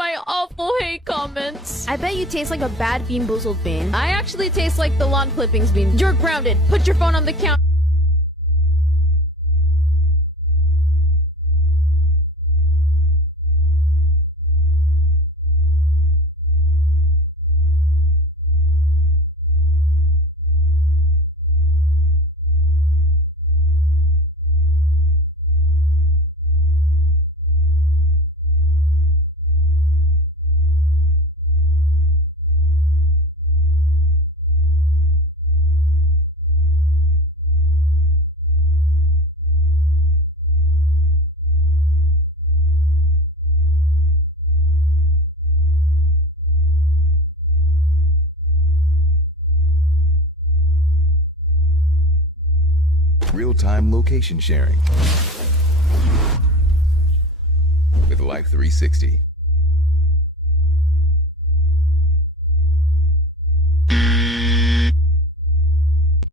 my awful hate comments. I bet you taste like a bad Bean Boozled bean. I actually taste like the lawn clippings bean. You're grounded. Put your phone on the counter. Real-time location sharing with Life 360.